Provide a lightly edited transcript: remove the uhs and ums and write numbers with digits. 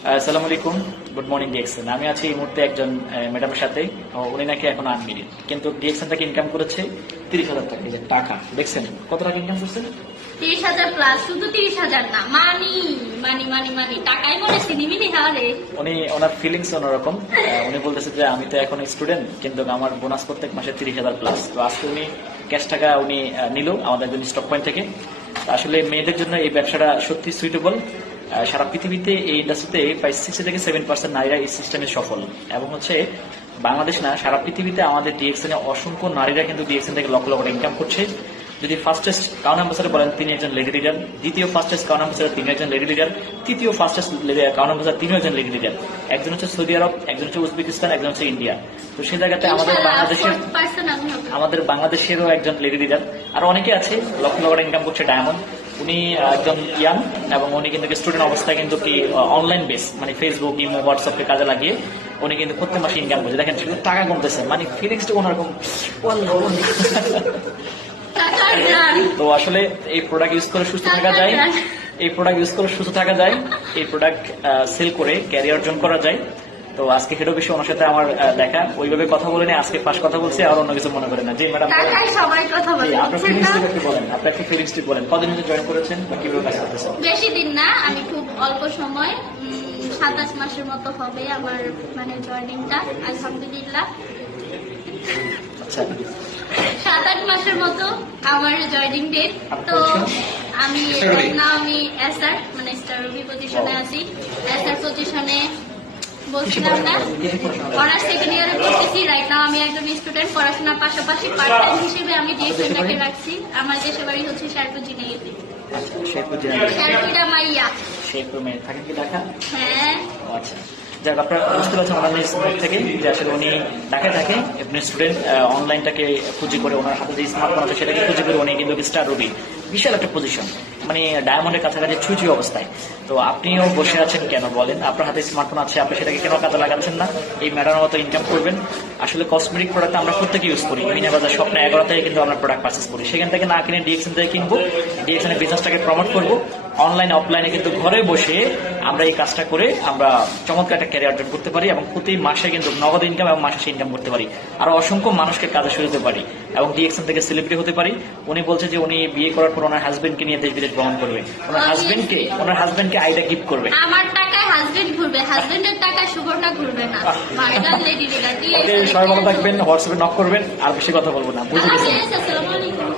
আসসালামু আলাইকুম, good morning DXN. আমি আছি এই মুহূর্তে একজন ম্যাডামের সাথে। উনি নাকি এখন আনমেরিড, কিন্তু ডিএক্সএন থেকে ইনকাম করেছে 30,000 টাকা। এই যে টাকা দেখছেন, কত টাকা ইনকাম করছেন? 30,000 প্লাস। শুধু 30,000 না, মানি মানি মানি মানি টাকাই মনে সিনিমিনি হারে। উনি ওনার ফিলিংস অন্যরকম। উনি বলতেছে যে আমি তো এখন স্টুডেন্ট, কিন্তু আমার বোনাস প্রত্যেক মাসে 30,000 প্লাস। তো আজকে উনি ক্যাশ টাকা উনি নিল আমাদের একজন স্টক পয়েন্ট থেকে। আসলে মেয়েদের জন্য এই ব্যবসাটা সত্যি সুইটেবল। সারা পৃথিবীতে এই ইন্ডাস্ট্রিতে প্রায় 60 থেকে 7% নারীরা এই সিস্টেমে সফল। এবং হচ্ছে বাংলাদেশ না, সারা পৃথিবীতে আমাদের ডিএক্সএন অসংখ্য নারীরা কিন্তু ডিএক্সএন থেকে লক্ষ লক্ষ ইনকাম করছে। যদি ফার্স্টেস্ট কাউন অ্যাম্বাসাডার বলেন, তিনি একজন লেডি লিডার। দ্বিতীয় ফার্স্টেস্ট কাউন অ্যাম্বাসাডার, তিনি একজন লেডি লিডার। তৃতীয় ফার্স্টেস্ট কাউন অ্যাম্বাসাডার, তিনিও একজন লেডি লিডার। একজন হচ্ছে সৌদি আরব, একজন হচ্ছে উজবেকিস্তান, একজন হচ্ছে ইন্ডিয়া। তো সেই জায়গাতে আমাদের বাংলাদেশেরও একজন লেডি লিডার। আর অনেকে আছে লক্ষ লক্ষ ইনকাম করছে। ডায়মন্ড, উনি একজন ইয়াং, এবং উনি কিন্তু স্টুডেন্ট অবস্থায় কিন্তু কি অনলাইন বেস, মানে ফেসবুক, ইমো, হোয়াটসঅ্যাপকে কাজে লাগিয়ে উনি কিন্তু প্রত্যেক মাসে ইনকাম করছে। দেখেন টাকা কমতেছে, মানে ফিলিংসটা অন্যরকম। তো আসলে এই প্রোডাক্ট ইউজ করে সুস্থ থাকা যায়, এই প্রোডাক্ট ইউজ করে সুস্থ থাকা যায়, এই প্রোডাক্ট সেল করে ক্যারিয়ার অর্জন করা যায়। তো আজকে হেড অফিসে ওনার সাথে আমার দেখা, ওইভাবে কথা বলে নেই, আজকে ফার্স্ট কথা বলছি, আর অন্য কিছু মনে করেন না। জি ম্যাডাম, আপনার ফিলিংসটা একটু বলেন, আপনার একটু ফিলিংসটি বলেন, কদিন ধরে জয়েন করেছেন বা কিভাবে কাজ করতেছেন? বেশি দিন না, আমি খুব অল্প সময়, 27 মাসের মতো হবে আমার মানে জয়েনিংটা। আলহামদুলিল্লাহ, আচ্ছা, 7-8 মাসের মতো আমার জয়েনিং ডেট। তো আমি এসআর মানে স্টার রবি পজিশনে আছি। এসআর পজিশনে বলছিলাম না, অনার্স সেকেন্ড ইয়ারে পড়তেছি। রাইট নাও আমি একজন স্টুডেন্ট, পড়াশোনার পাশাপাশি পার্ট টাইম হিসেবে আমি ডিএক্সএনটাকে রাখছি। আমার দেশের বাড়ি হচ্ছে শেরপুর জিনাইতে। শেরপুরা মাইয়া, শেরপুর মেয়ে থাকেন কি ঢাকা? হ্যাঁ। আচ্ছা, যাক, আপনারা বুঝতে পারছেন ওনাদের স্মার্ট থেকে যে আসলে উনি ঢাকায় থাকে, আপনি স্টুডেন্ট, অনলাইনটাকে খুঁজে করে ওনার হাতে যে স্মার্টফোন আছে সেটাকে খুঁজে করে উনি কিন্তু স্টার রবি, বিশাল একটা পজিশন, মানে ডায়মন্ডের কাছাকাছি ছুঁচি অবস্থায়। তো আপনিও বসে আছেন কেন বলেন? আপনার হাতে স্মার্টফোন আছে, আপনি সেটাকে কেন কাজে লাগাচ্ছেন না? এই ম্যাডামের মতো ইনকাম করবেন। আসলে কসমেটিক প্রোডাক্ট আমরা প্রত্যেকে ইউজ করি, মিনা বাজার স্বপ্ন 11 থেকে কিন্তু আমরা প্রোডাক্ট পারচেস করি। সেখান থেকে না কিনে ডিএক্সএন থেকে কিনবো, ডিএক্সএন এর বিজনেসটাকে প্রমোট করবো। অনলাইন অফলাইনে কিন্তু ঘরে বসে আমরা এই কাজটা করে আমরা চমৎকার একটা ক্যারিয়ার অর্জন করতে পারি, এবং প্রতি মাসে কিন্তু নগদ ইনকাম এবং মাসে ইনকাম করতে পারি। আর অসংখ্য মানুষকে কাজে সরাতে পারি, এবং ডিএক্সএন থেকে সেলিব্রিটি হতে পারি। উনি বলছে যে উনি বিয়ে করার পর ওনার হাজবেন্ডকে নিয়ে দেশ বিদেশ ভ্রমণ করবে, ওনার হাজবেন্ডকে আইডা গিফট করবে। আমার টাকায় হাজবেন্ড ঘুরবে, হাজবেন্ডের টাকায় শুভটা ঘুরবে না। সবাই ভালো থাকবেন, হোয়াটসঅ্যাপে নক করবেন। আর বেশি কথা বলবো না, বুঝে গেছেন। আসসালামু আলাইকুম।